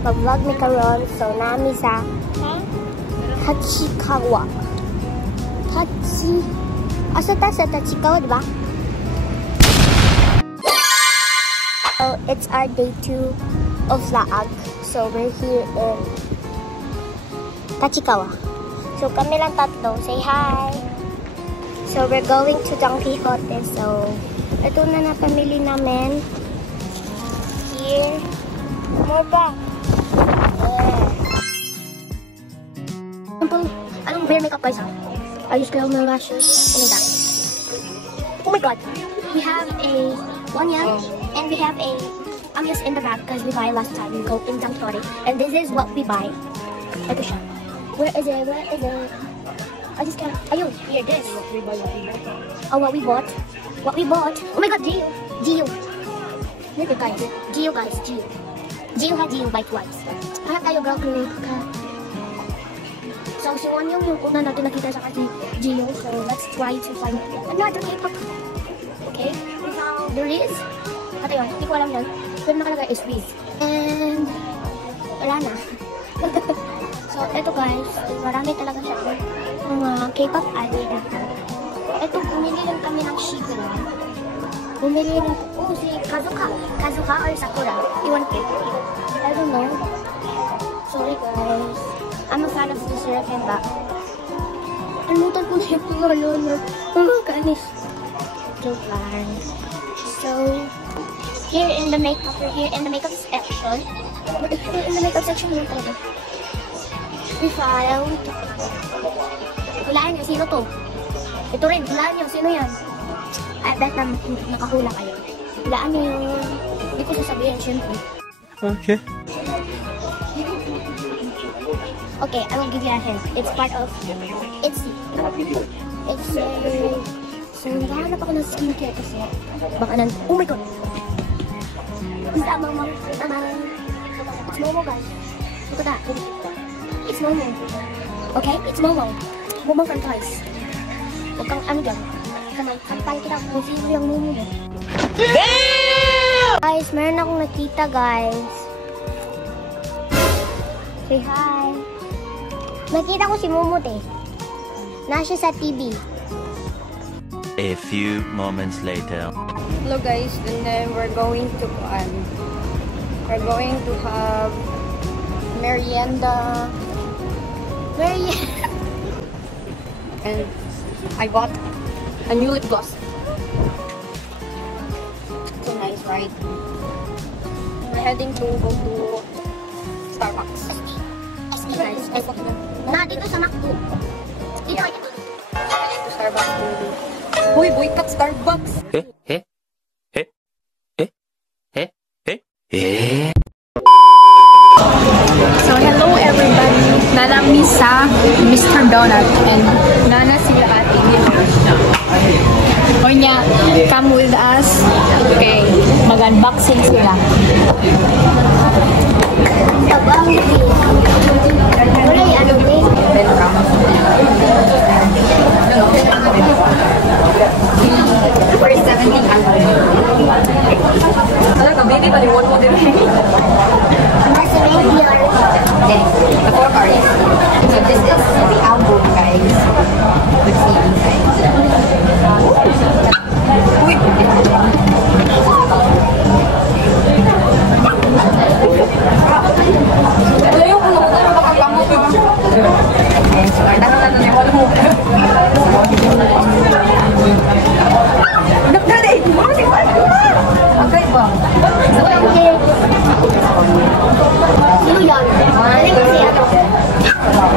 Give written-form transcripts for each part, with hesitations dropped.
Mag-vlog ni karon, so nami sa Tachikawa. Asa ta sa Tachikawa, diba? So it's our day 2 of vlog. So we're here in Tachikawa. So kami lang tatlo, say hi. So we're going to Don Quixote. So ito na pamili namin. Here. More pa. Anong bare makeup guys? I just got my lashes. Oh my god. Oh my god. We have a lanyard and we have a amus in the back because we buy last time. We go in Don Quixote. And this is what we buy at the shop. Where is it? Where is it? I just can't. Ayun, here, this. Oh, what we bought. What we bought. Oh my god, Gio. Look at guys. Gio guys, Gio. Gio had Gio by twice. Parang tayo girl group ka. So, si Won yung una natin nakita sa kasi Gio. So, let's try to find another K-pop. Okay? We found the Riz. At ayun, hindi ko alam yan. Pero nakalagay is Riz. And, wala na. So, eto guys. Marami talaga siya. Mga K-pop idol dito. Eto, pumili lang kami ng Shigura. Bumili ng, si Kazuka or Sakura. Iwan ko. I don't know. Sorry guys. I'm a fan of the Serafimba. Anutan ko na yung pingalon. Oh, kanis. Joke lang. So, here in the makeup section. Here in the makeup section yun talaga. We found. Hulaan niyo, sino to? Ito rin, hulaan niyo, sino yan? I bet na nakahula kayo. Hulaan niyo yun. Hindi ko sasabihin, syempre. Okay. Okay, I will give you a hint. It's part of ITZY. It's so, naghahanap ako ng skincare kasi baka oh my god! Is that Momo? It's Momo guys. Look at that. It's Momo. Okay? It's Momo. Momo from Twice. Huwag kang ano dyan. Kapal kita kung sino yung Momo mo. Damn! Guys, meron akong nakita guys. Say hi. Nakita ko si Momote. Nasa sa TV. A few moments later. Hello guys, and then we're going to have merienda. And I bought a new lip gloss. So nice, right? We're heading to go to Starbucks. Guys, Na dito sa McDo. Dito. To Starbucks. Uy, boycott Starbucks. So hello everybody. Nanami sa Mr. Donut and nana sila ate ni O niya, come with us. Okay, mag-unboxing sila. First 17 talaga, baby, baliwan mo din. Nasa baby or The 4 cards. So this is the album, guys. Let's see inside. Uy! Ito yung kung naman na makakamot yung so, karta na natin yung wala mo. Nagdala eh! Okay ba? sino yan? Ano si ano?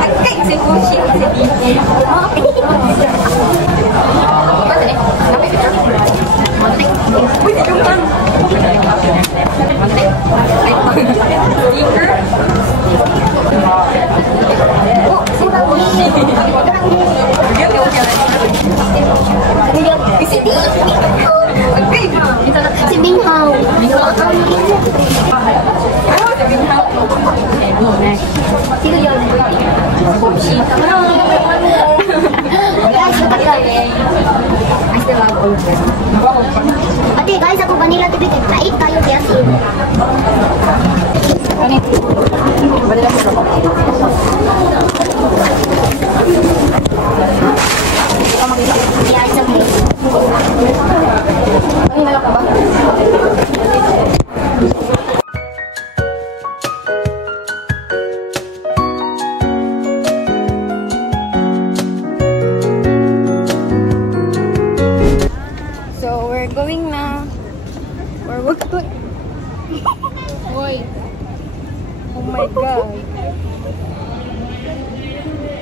Okay, si Gucci, si Didi. Uy, si Jungman! Si Binghao. Sino yun? Ate, guys, ako vanilla tubig. Kait tayo kaya sin. Yeah, it's okay. So, we're going na. We're going. Boy. Oh my God.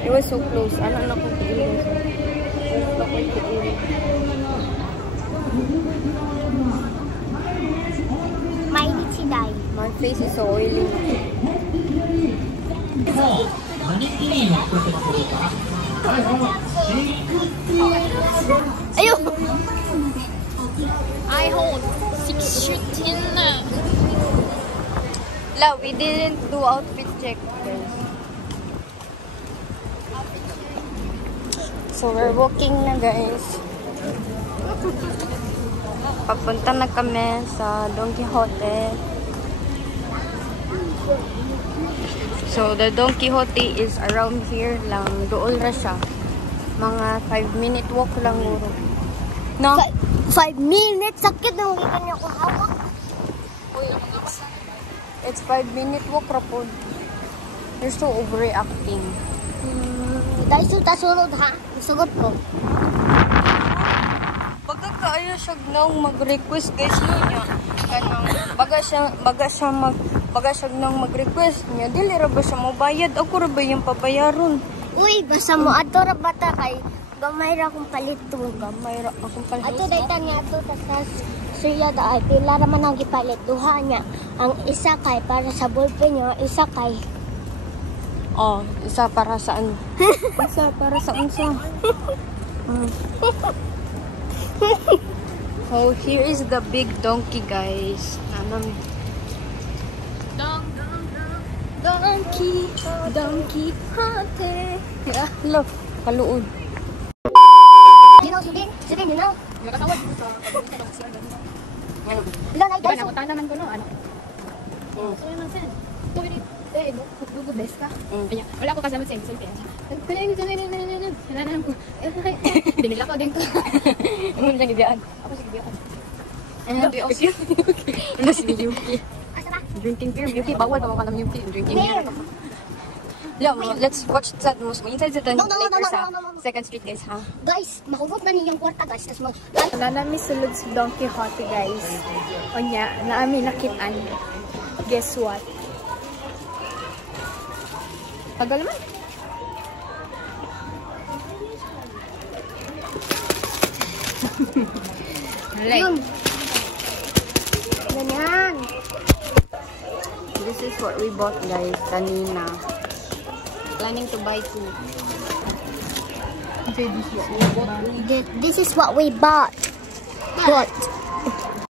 It was so close. Ano na kung tigilin. Mainit si Dai. My face is so oily. Ayun! I hold 6 shooting na. La, we didn't do outfit check, guys. So, we're walking na, guys. Papunta na kami sa Don Quixote. So, the Don Quixote is around here lang. Doon ra siya. Mga 5-minute walk lang muro. No? 5 minutes? Sakit nung hindi niya akong hawak. It's 5-minute walk, Rapod. You're so overreacting. Dahil sulod ha. Sulod ko. Pagkakaayo siya nang mag-request, guys, niya. Kanang, baga siya nang mag-request niya. Dili ra ba siya mabayad? Ako ra ba yung pabayaron? Uy, basta mo ato ra bata kay gamay ra akong palito. Gamay ra akong palito. Ato dayta niya ato tas siya da ay pila ra man ang gipalit duha niya. Ang isa kay para sa ballpen niya, isa kay Oh, isa para sa ano? Isa para sa unsa. So here is the big donkey, guys. Donkey hunter. Yeah, look, kaluod. you know Subin, you know. Ilan ay guys? Nakutan naman ko no, ano? Sorry man sen. Dugo best ka. Kanya, wala ko kasama sa selfie. Binigla ko din to. Ano lang ibiyaan? Ako sige biyan. Ano di ako siya? Ano si Yuki? Asa ba? Drinking beer, Yuki. Bawal ba ka ng Yuki? Drinking beer. Beer. Yeah, let's watch that most. Inside the No. later sa Second Street, guys, ha? Guys, mahugot na niyang kwarta guys. Tas mo. Nanami sulod si Don Quixote, guys. O niya, naami nakitaan. Guess what? Tagal man. Yun. Ganyan. This is what we bought, guys, kanina. Planning to buy two. This is what we bought. What?